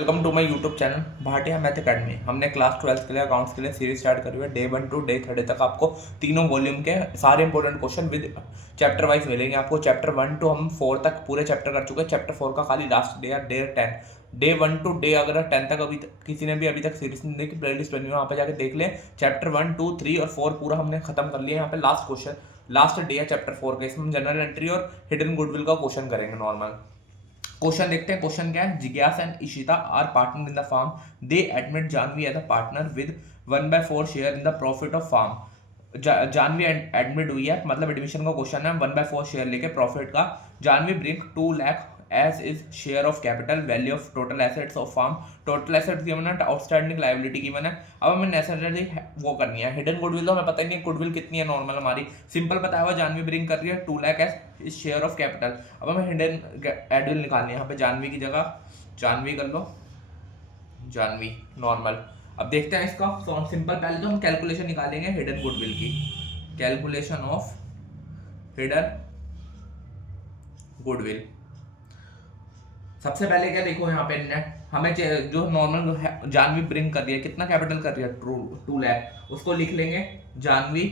Welcome to my YouTube channel Bhatia math academy. हमने class 12 के लिए अकाउंट्स के लिए सीरीज स्टार्ट करी हुई है। डे 1 टू डे 30 तक आपको तीनों वॉल्यूम के सारे important question with chapter wise मिलेंगे। आपको चैप्टर 1 टू हम 4 तक पूरे चैप्टर कर चुके हैं। चैप्टर 4 का खाली लास्ट डे है डे 10। डे 1 टू डे अगर 10 तक अभी किसी ने भी अभी तक सीरीज नहीं देखी, प्लेलिस्ट बनी हुई है, वहाँ पे जाके देख लें। चैप्टर 1 2 3 और 4 पूरा हमने खत्म कर लिया। यहाँ पे लास्ट क्वेश्चन लास्ट डे है चैप्टर 4 का। इसमें जनरल एंट्री और हिडन गुडविल का क्वेश्चन करेंगे। नॉर्मल क्वेश्चन देखते हैं। क्वेश्चन क्या है? जिज्ञास and Ishita are partner in the firm. They admit Janvi as a partner with 1/4 share in the profit of firm. Janvi admit हुई है, मतलब एडमिशन का क्वेश्चन है। 1/4 शेयर लेके प्रॉफिट का। Janvi bring 2 lakh as is share of capital. Value of total assets of firm. Total assets given है, outstanding liability given है। अब हमें नेसेसरी वो करनी है। हिडन गुडविल तो हमें पता ही नहीं गुडविल कितनी है। नॉर्मल हमारी सिंपल बताया हुआ, जानवी ब्रिंग कर रही है 2 lakh as is share of capital. अब हमें हिडन एडविल निकालनी है। यहाँ पे जानवी की जगह जानवी कर लो, जानवी नॉर्मल। अब देखते हैं इसका सिंपल। पहले तो हम कैलकुलेशन निकालेंगे हिडन गुडविल की। Calculation of hidden goodwill. सबसे पहले क्या देखो यहाँ पे नेट हमें जो नॉर्मल जानवी ब्रिंग कर रही है, कितना कैपिटल कर रही है? 2 लाख। उसको लिख लेंगे Janvi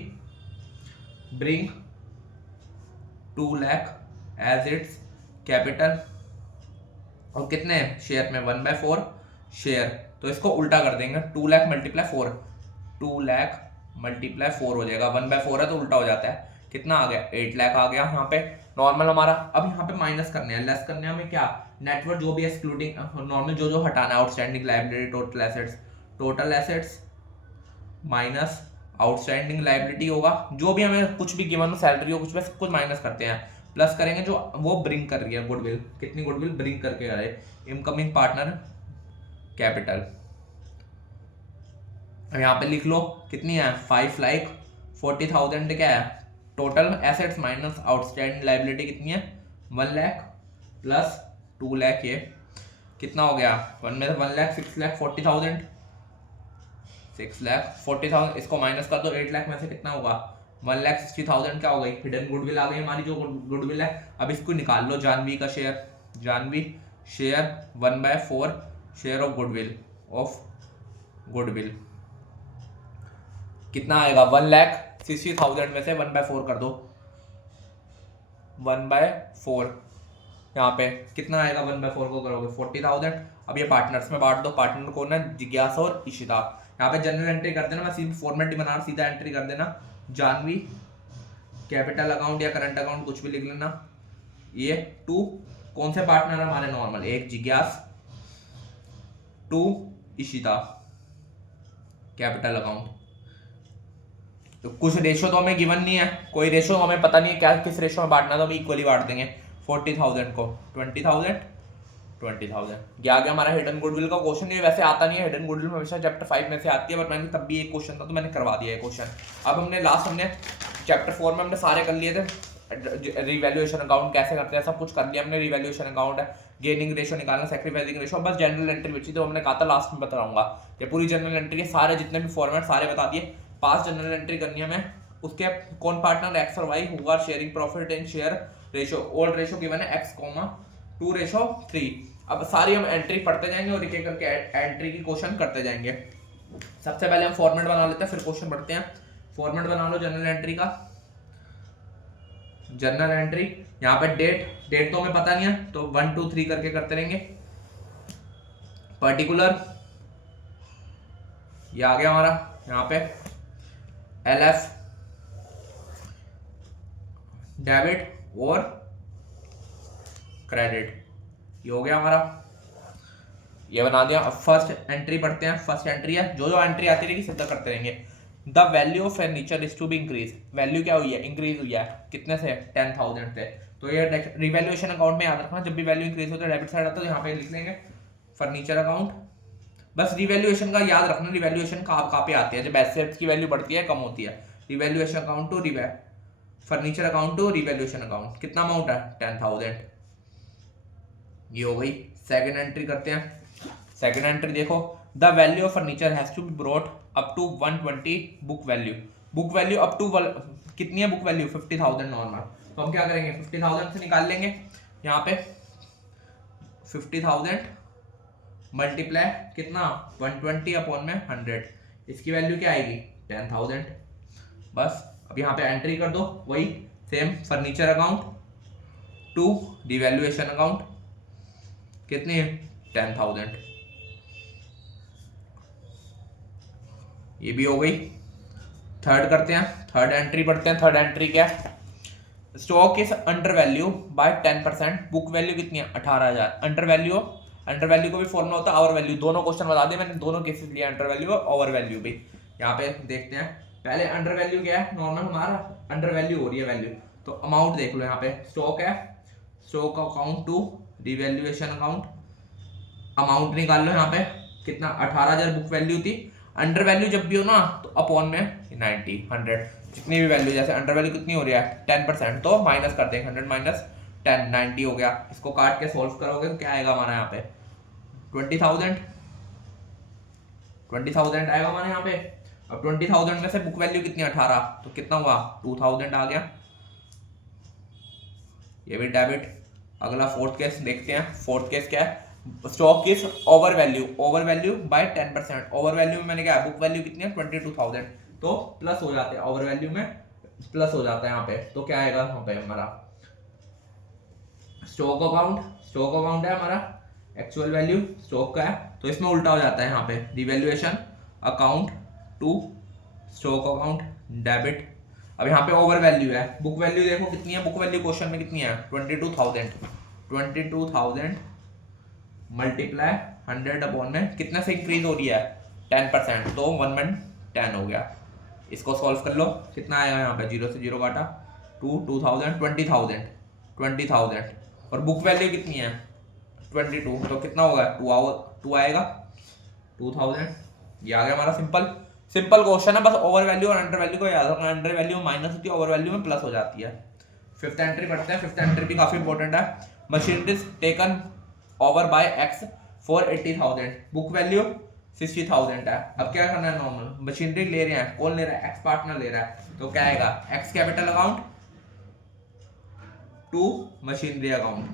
bring 2 lakh as its capital. और कितने शेयर में? 1/4 शेयर। तो इसको उल्टा कर देंगे। 2 लाख मल्टीप्लाई 4, 2 लाख मल्टीप्लाई 4 हो जाएगा। 1/4 है तो उल्टा हो जाता है। कितना आ गया? 8 लाख आ गया यहाँ पे नॉर्मल हमारा। अब यहाँ पे माइनस करने हैं, लेस करने हैं हमें क्या? नेटवर्क जो भी एक्सक्लूडिंग नॉर्मल जो हटाना है, outstanding liability, total assets minus outstanding liability होगा। जो भी हमें कुछ भी गिवन हो, सैलरी हो, कुछ भी, सब कुछ माइनस करते हैं। प्लस करेंगे जो वो ब्रिंग कर रही है गुडविल, कितनी गुडविल ब्रिंग करके आ रहे। Incoming partner capital. यहाँ पे लिख लो कितनी है? 5,40,000 क्या है? Total assets minus outstanding liability कितनी है? 1 लाख प्लस 2 लाख। ये कितना हो गया? 1 लाख 6,40,000। 6,40,000 इसको माइनस कर दो 8 लाख में से। कितना होगा? 1,60,000 क्या हो गई? हिडन गुडविल आ गई हमारी, जो गुडविल है। अब इसको निकाल लो जानवी का share. Janvi share 1/4 share of goodwill कितना आएगा? 1,60,000 में से 1/4 कर दो। 1/4 यहाँ पे कितना आएगा? 1/4 को करोगे 40,000। अब ये पार्टनर्स में बांट दो। पार्टनर कौन है? जिज्ञासा और इशिता। यहाँ पे जनरल एंट्री कर देना। मैं सीधी फॉर्मेट ही बना रहा, सीधा एंट्री कर देना। जानवी कैपिटल अकाउंट या करंट अकाउंट कुछ भी लिख लेना। ये 2 कौन से पार्टनर हमारे? नॉर्मल, एक जिज्ञास, 2 इशिता कैपिटल अकाउंट। तो कुछ रेशो तो हमें गिवन नहीं है, कोई रेशो हमें पता नहीं है क्या किस रेशो में बांटना, तो हम इक्वली बांट देंगे। 40,000 को 20,000 ये आ गया हमारा हिडन गुडविल का क्वेश्चन। ये वैसे आता नहीं है हिडन गुडविल में, हमेशा चैप्टर 5 में से आती है, बट मैंने तब भी एक क्वेश्चन था तो मैंने करवा दिया है क्वेश्चन। अब हमने चैप्टर 4 में हमने सारे कर लिए थे। रिवैल्यूएशन अकाउंट कैसे करते हैं सब कुछ कर लिया हमने। रिवैल्यूएशन अकाउंट है, गेनिंग रेशो निकालना, सैक्रिफाइसिंग रेशो, बस जनरल एंट्री बची तो हमने कहा था लास्ट में बताऊंगा। ये पूरी जनरल एंट्री के सारे जितने भी फॉर्मेट सारे बता दिए। 5 जनरल एंट्री करनी है हमें। उसके कौन पार्टनर एक्स और वाई हुआ sharing profit in share ratio. Old ratio given है x, 2:3। अब सारी हम एंट्री पढ़ते जाएंगे और एक एक करके एंट्री की क्वेश्चन करते जाएंगे। सबसे पहले हम फॉर्मेट बना लेते हैं, फिर क्वेश्चन पढ़ते हैं। फॉर्मेट बना लो जनरल एंट्री का। जनरल एंट्री यहाँ पे डेट तो हमें पता नहीं है, तो 1 2 3 करके करते रहेंगे। पर्टिकुलर ये आ गया हमारा। यहाँ पे LF डेबिट और क्रेडिट, ये हो गया हमारा, ये बना दिया। अब फर्स्ट एंट्री पढ़ते हैं। फर्स्ट एंट्री है, जो जो एंट्री आती रहेगी सीधा करते रहेंगे। The value of furniture is to be increase. Value क्या हुई है? इंक्रीज हुई है। कितने से? 10,000 से। तो ये रिवैल्यूएशन अकाउंट में याद रखना, जब भी वैल्यू इंक्रीज होता है डेबिट साइड आता है, यहाँ पे लिख लेंगे फर्नीचर अकाउंट। बस रिवैल्यूएशन का याद रखना, रिवैल्यूएशन कहाँ पे आती है? जब एसेट्स की वैल्यू बढ़ती है कम होती है। Revaluation account to furniture account to revaluation account. कितना अमाउंट है? 10,000। ये हो गई। सेकंड एंट्री करते हैं। सेकंड एंट्री देखो, the value of furniture has to be brought up to 120 book value. Book value up to कितनी है? Book value 50,000 normal. तो हम क्या करेंगे? 50,000 से निकाल लेंगे यहाँ पे 50,000 मल्टीप्लाई कितना 120 अपॉन में 100, इसकी वैल्यू क्या आएगी 10,000। बस अब यहाँ पे एंट्री कर दो, वही same furniture account to devaluation account, कितनी है 10,000। ये भी हो गई। थर्ड करते हैं, थर्ड एंट्री पढ़ते हैं। थर्ड एंट्री क्या है, stock is under value by 10%, book value कितनी है 18,000। अंडर वैल्यू, अंडर वैल्यू को भी फॉर्मूला होता है ओवर वैल्यू, दोनों क्वेश्चन बता दे मैंने, दोनों केसेस लिया अंडर वैल्यू और ओवर वैल्यू भी। यहाँ पे देखते हैं पहले अंडर वैल्यू क्या है, नॉर्मल हमारा अंडर वैल्यू हो रही है वैल्यू, तो अमाउंट देख लो। यहाँ पे स्टॉक है, stock account to revaluation account, amount निकाल लो। यहाँ पे कितना 18,000 बुक वैल्यू थी। अंडर वैल्यू जब भी हो ना तो अपॉन में 90 100, जितनी भी वैल्यू, जैसे अंडर वैल्यू कितनी हो रही है 10%, तो माइनस कर देंगे 100 माइनस 10, 90 हो गया। इसको काट के सॉल्व करोगे तो क्या आएगा हमारा यहाँ पे 20,000 आएगा हमारे यहाँ पे। अब 20,000 में से बुक वैल्यू कितनी 18, तो कितना हुआ 2,000 आ गया, ये भी डेबिट। अगला फोर्थ केस देखते हैं। फोर्थ केस क्या है, stock is over value, over value by 10%। Over value में मैंने क्या, बुक वैल्यू कितनी है 22,000, तो प्लस हो जाते हैं, ओवर वैल्यू में प्लस हो जाता है यहाँ पे। तो क्या आएगा यहाँ पे हमारा स्टॉक अकाउंट, स्टॉक अकाउंट है हमारा, एक्चुअल वैल्यू स्टॉक का है, तो इसमें उल्टा हो जाता है यहाँ पे revaluation account to stock account debit. अब यहाँ पे ओवर वैल्यू है, बुक वैल्यू देखो कितनी है, बुक वैल्यू क्वेश्चन में कितनी है 22,000 मल्टीप्लाई 100 अपॉन में कितना से इंक्रीज हो रही है 10%, तो 1/10 हो गया। इसको सॉल्व कर लो, कितना आएगा यहाँ पे 0 से 0 काटा 2000 20,000 और बुक वैल्यू कितनी है 22, तो कितना होगा 2 आएगा 2000। ये आ गया हमारा सिंपल क्वेश्चन है। बस ओवर वैल्यू और अंडर वैल्यू को याद रखना, अंडर वैल्यू में माइनस होती है, ओवर वैल्यू में प्लस हो जाती है। फिफ्थ एंट्री पढ़ते हैं। फिफ्थ एंट्री भी काफी इंपॉर्टेंट है। Machineries taken over by x for 80,000, book value 60,000 है। अब क्या करना है, नॉर्मल मशीनरी ले रहे हैं, कौन ले रहा है एक्स पार्टनर ले रहा है, तो क्या आएगा X capital account to machinery account.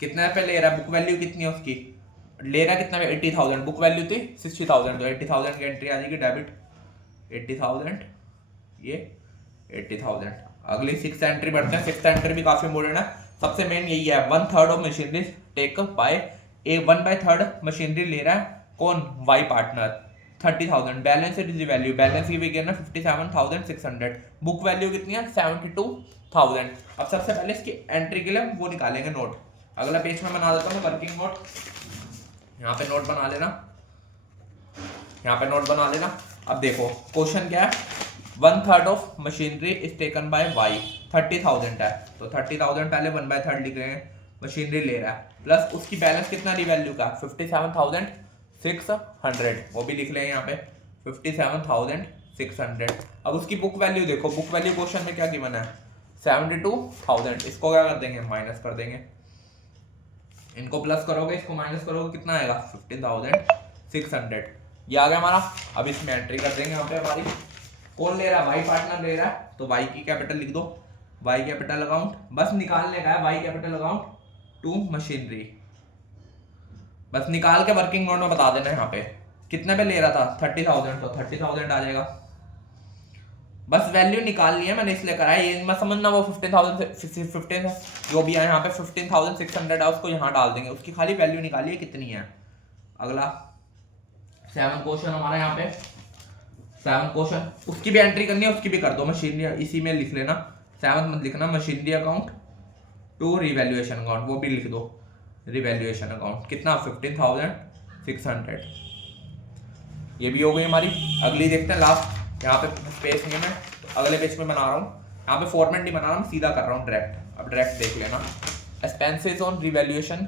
कितना पे ले रहा है, बुक वैल्यू कितनी है उसकी, ले रहा है कितना 80,000, बुक वैल्यू थी 60,000, तो 80,000 की एंट्री आ जाएगी डेबिट 80,000, ये 80,000। अगली सिक्स एंट्री बढ़ते हैं। सिक्स एंट्री भी काफी इंपॉर्टेंट है, सबसे मेन यही है 1/3 of machinery take by A, 1/3 machinery ले रहा है कौन Y partner 30,000, balance is the value, balance की भी गिरना 57,600, बुक वैल्यू कितनी है 72,000। अब सबसे पहले इसकी एंट्री के लिए वो निकालेंगे नोट। अगला पेज में बना देता हूँ वर्किंग नोट, यहाँ पे नोट बना लेना, यहाँ पे नोट बना लेना। अब देखो क्वेश्चन क्या है, 1/3 of machinery is taken by Y, 30,000 है, तो 30,000 पहले 1/3 लिख रहे हैं, मशीनरी ले रहा है, प्लस उसकी बैलेंस कितना रिवैल्यू का 57,600, वो भी लिख लें यहाँ पे 57,600। अब उसकी बुक वैल्यू देखो, बुक वैल्यू क्वेश्चन में क्या गिवन है 72,000, इसको क्या कर देंगे माइनस कर देंगे, इनको प्लस करोगे इसको माइनस करोगे कितना आएगा 15,600, ये आ गया हमारा। अब इसमें एंट्री कर देंगे यहाँ पे हमारी, कौन ले रहा है वाई पार्टनर ले रहा है, तो वाई की कैपिटल लिख दो, वाई कैपिटल अकाउंट, बस निकालने का है Y capital account to machinery, बस निकाल के वर्किंग नोट में बता देना यहाँ पे कितने पे ले रहा था 30,000, तो 30,000 आ जाएगा। बस वैल्यू निकालनी है मैंने इसलिए करा है, ये मत समझना वो 15,000 जो भी है यहाँ पे 15,600 है उसको यहाँ डाल देंगे, उसकी खाली वैल्यू निकालिए कितनी है। अगला 7 क्वेश्चन हमारा यहाँ पे 7 क्वेश्चन, उसकी भी एंट्री करनी है, उसकी भी कर दो मशीनरी, इसी में लिख लेना 7 मत लिखना, machinery account to revaluation account, वो भी लिख दो रिवैल्यूएशन अकाउंट, कितना 15,600, ये भी हो गई हमारी। अगली देखते हैं लास्ट, यहाँ पे पेज नहीं है, मैं तो अगले पेज में बना रहा हूँ, यहाँ पे फॉर्मेट नहीं बना रहा हूँ, सीधा कर रहा हूँ डायरेक्ट। अब डायरेक्ट देख लेना, एक्सपेंसेस ऑन रिवैल्यूएशन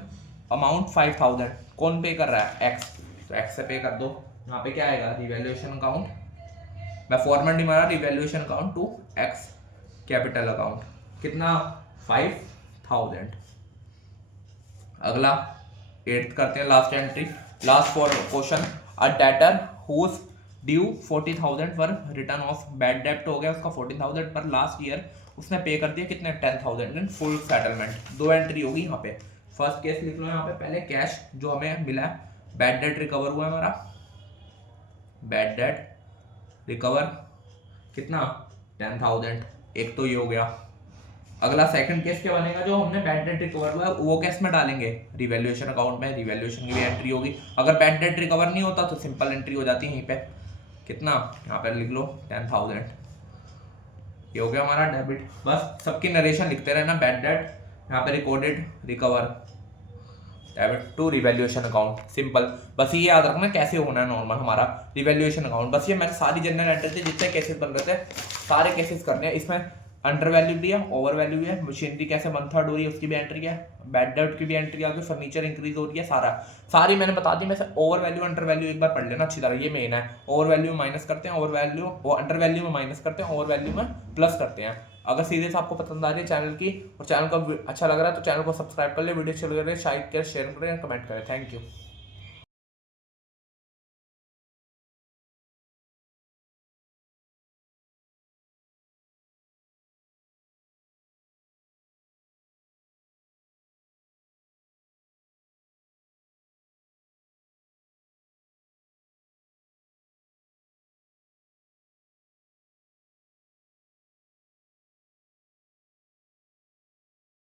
अमाउंट 5,000, कौन पे कर रहा है एक्स, तो एक्स से पे कर दो। यहाँ पे क्या आएगा रिवैल्यूएशन अकाउंट, मैं फॉर्मेट नहीं बना, revaluation account to X capital account, कितना 5,000। अगला 8th करते हैं, last entry, last for question, a debtor whose due 40,000 पर रिटर्न ऑफ बैड डेप्ट हो गया उसका 14,000 पर लास्ट ईयर उसने पे कर दिया कितने 10,000 इन फुल सेटलमेंट। दो एंट्री होगी यहाँ पे, फर्स्ट केस लिख लो यहाँ पे पहले, कैश जो हमें मिला है, बैड डेट रिकवर हुआ है हमारा, बैड डेट रिकवर कितना 10,000, एक तो ये हो गया। अगला सेकंड केस क्या बनेगा, जो हमने बैड डेट रिकवर हुआ है वो केस में डालेंगे रिवैल्यूएशन अकाउंट में, रिवैल्यूएशन की भी एंट्री होगी। अगर बैड डेट रिकवर नहीं होता तो सिंपल एंट्री हो जाती है यहीं पे, कितना यहाँ पे लिख लो 10,000, ये हो गया हमारा डेबिट। बस सबकी नरेशन लिखते रहना, बैड डेट यहाँ पे recorded recover debit to revaluation account, simple. बस ये याद रखना कैसे होना है नॉर्मल हमारा रिवैल्यूएशन अकाउंट। बस ये मैंने सारी जनरल एंट्री थे जितने केसेस बन रहे थे सारे केसेस करने हैं। इसमें अंडर वैल्यू भी है, ओवर वैल्यू भी है, मशीनरी कैसे 1/3 हो रही है उसकी भी एंट्री है, बैड डेट की भी एंट्री आ गई, फर्नीचर इंक्रीज हो रही है, सारी मैंने बता दी। में से ओवर वैल्यू अंडर वैल्यू एक बार पढ़ लेना अच्छी तरह, ये मेन है। ओवर वैल्यू में माइनस करते हैं, ओवर वैल्यू वो अंडर वैल्यू में माइनस करते हैं, ओवर वैल्यू में प्लस करते हैं। अगर सीरीज आपको पसंद आ रही है चैनल की और चैनल को अच्छा लग रहा है तो चैनल को सब्सक्राइब कर ले, वीडियो अच्छी लग रही है शायद शेयर करें, कमेंट करें। Thank you.